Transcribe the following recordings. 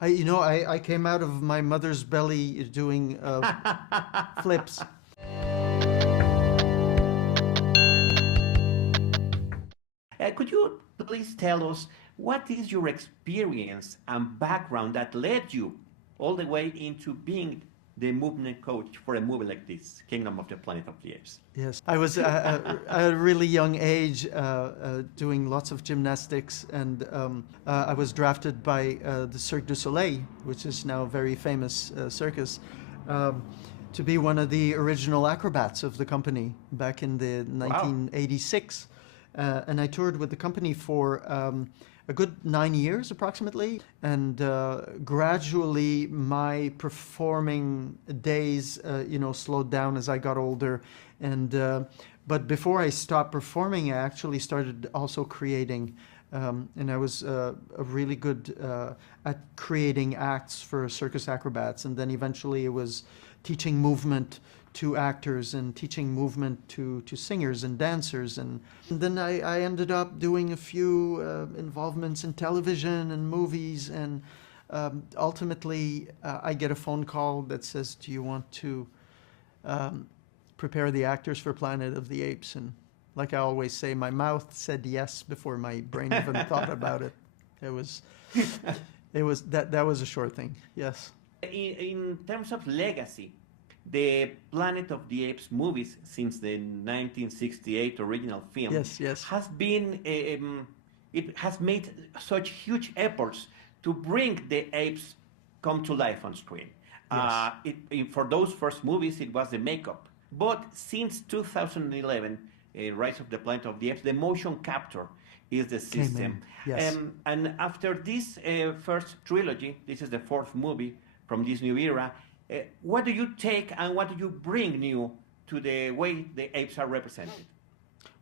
I came out of my mother's belly doing flips. Could you please tell us what is your experience and background that led you all the way into being the movement coach for a movie like this, Kingdom of the Planet of the Apes? Yes, I was at a really young age doing lots of gymnastics, and I was drafted by the Cirque du Soleil, which is now a very famous circus, um, to be one of the original acrobats of the company back in the Wow. 1986. And I toured with the company for a good 9 years approximately. And gradually my performing days, slowed down as I got older. And but before I stopped performing, I actually started also creating. And I was really good at creating acts for circus acrobats. And then eventually it was teaching movement to actors and teaching movement to singers and dancers. And then I ended up doing a few involvements in television and movies. And ultimately, I get a phone call that says, "Do you want to prepare the actors for Planet of the Apes?" And like I always say, my mouth said yes before my brain even thought about it. It was, that was a sure thing. Yes. In terms of legacy, the Planet of the Apes movies since the 1968 original film Yes. Yes. has been it has made such huge efforts to bring the apes come to life on screen. Yes. For those first movies, it was the makeup, but since 2011, Rise of the Planet of the Apes, the motion capture is the Came system. in. Yes. And after this first trilogy, this is the fourth movie from this new era. What do you take and what do you bring new to the way the apes are represented?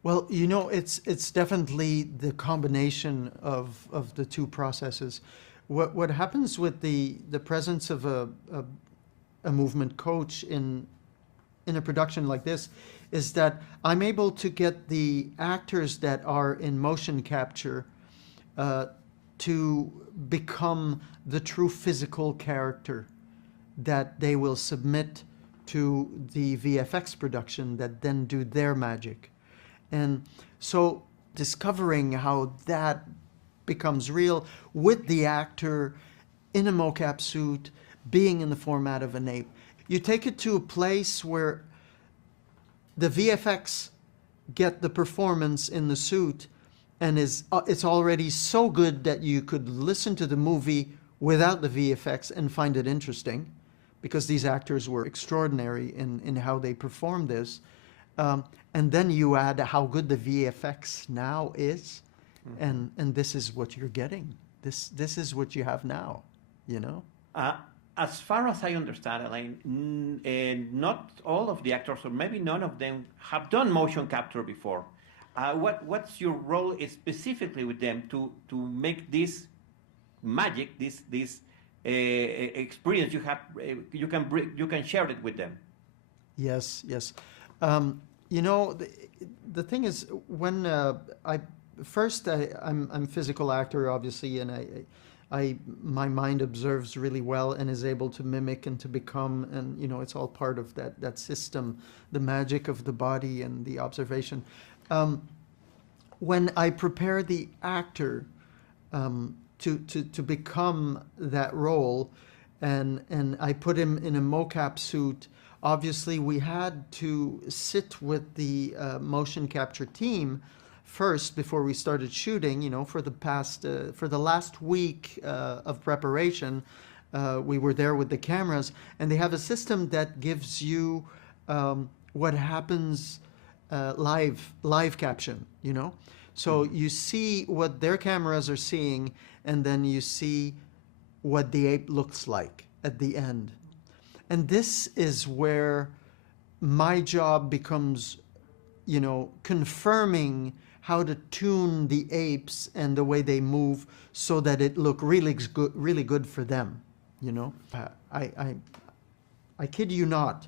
Well, it's definitely the combination of the two processes. What happens with the presence of a movement coach in a production like this is that I'm able to get the actors that are in motion capture uh, to become the true physical character that they will submit to the VFX production that then do their magic. And so discovering how that becomes real with the actor in a mocap suit being in the format of an ape. You take it to a place where the VFX get the performance in the suit and it's already so good that you could listen to the movie without the VFX and find it interesting because these actors were extraordinary in how they performed this. And then you add how good the VFX now is, and this is what you're getting. This is what you have now, you know? Uh, as far as I understand, Elaine, not all of the actors, or maybe none of them, have done motion capture before. What's your role specifically with them to make this magic, this experience you have, you can share it with them? Yes, yes. Um, the thing is, when I first I'm physical actor, obviously, and my mind observes really well and is able to mimic and to become, and it's all part of that system, the magic of the body and the observation. Um, when I prepare the actor to become that role, and I put him in a mocap suit. Obviously, we had to sit with the motion capture team first before we started shooting. For the last week of preparation, we were there with the cameras, and they have a system that gives you what happens live caption. So you see what their cameras are seeing, and then you see what the ape looks like at the end. And this is where my job becomes, confirming how to tune the apes and the way they move so that it look really good for them. I kid you not.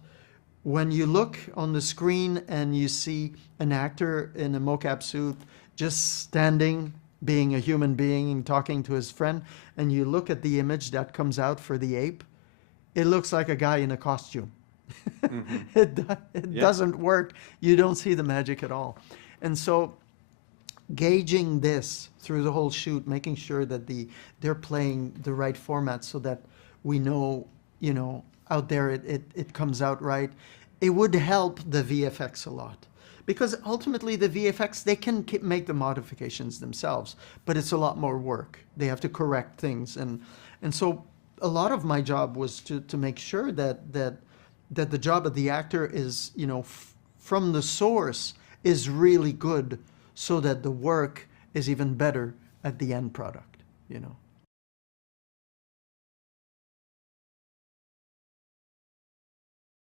When you look on the screen and you see an actor in a mocap suit just standing being a human being and talking to his friend, and you look at the image that comes out for the ape, it looks like a guy in a costume. Mm-hmm. It doesn't work. You don't see the magic at all. And so gauging this through the whole shoot, making sure that they're playing the right format so that we know, out there it comes out right. It would help the VFX a lot. Because ultimately the VFX, they can make the modifications themselves, but it's a lot more work. They have to correct things. And so a lot of my job was to make sure that the job of the actor is, from the source is really good so that the work is even better at the end product,